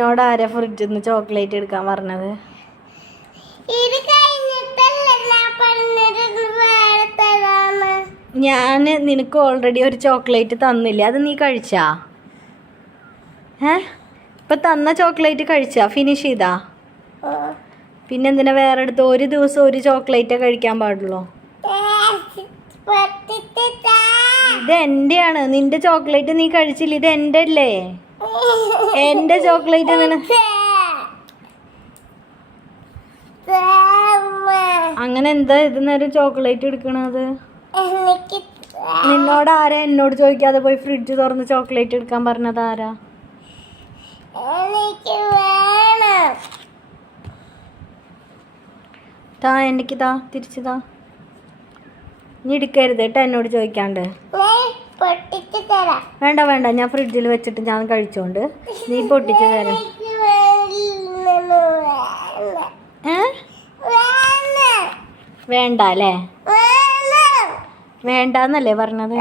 നിന്നോട് ആരാ ഫ്രിഡ്ജിൽ നിന്ന് ചോക്ലേറ്റ് എടുക്കാൻ പറഞ്ഞത്? ഞാൻ നിനക്ക് ഓൾറെഡി ഒരു ചോക്ലേറ്റ് തന്നില്ലേ, അത് നീ കഴിച്ചാ? ഇപ്പൊ തന്ന ചോക്ലേറ്റ് കഴിച്ചാ? ഫിനിഷ് ചെയ്താ? പിന്നെന്തിനാ വേറെ എടുത്ത്? ഒരു ദിവസം ഒരു ചോക്ലേറ്റേ കഴിക്കാൻ പാടുള്ളൂ. ഇത് എന്റെയാണ്, നിന്റെ ചോക്ലേറ്റ് നീ കഴിച്ചില്ല. ഇത് എന്റെ അല്ലേ, എന്റെ ചോക്ലേറ്റ്. അങ്ങനെ എന്താ ഇത് നേരം ചോക്ലേറ്റ് എടുക്കണത്? നിന്നോട് ആരാ എന്നോട് ചോദിക്കാതെ പോയി ഫ്രിഡ്ജ് തുറന്ന് ചോക്ലേറ്റ് എടുക്കാൻ പറഞ്ഞത്? ആരാ? താ, എനിക്ക് താ, തിരിച്ചു താ. നീ എടുക്കരുത് കേട്ടോ എന്നോട് ചോദിക്കാണ്ട്. വേണ്ട വേണ്ട, ഞാൻ ഫ്രിഡ്ജിൽ വെച്ചിട്ട് ഞാൻ കഴിച്ചോണ്ട്. നീ പൊട്ടിച്ചു തരാം. വേണ്ട അല്ലേ? വേണ്ടെന്നല്ലേ പറഞ്ഞത്?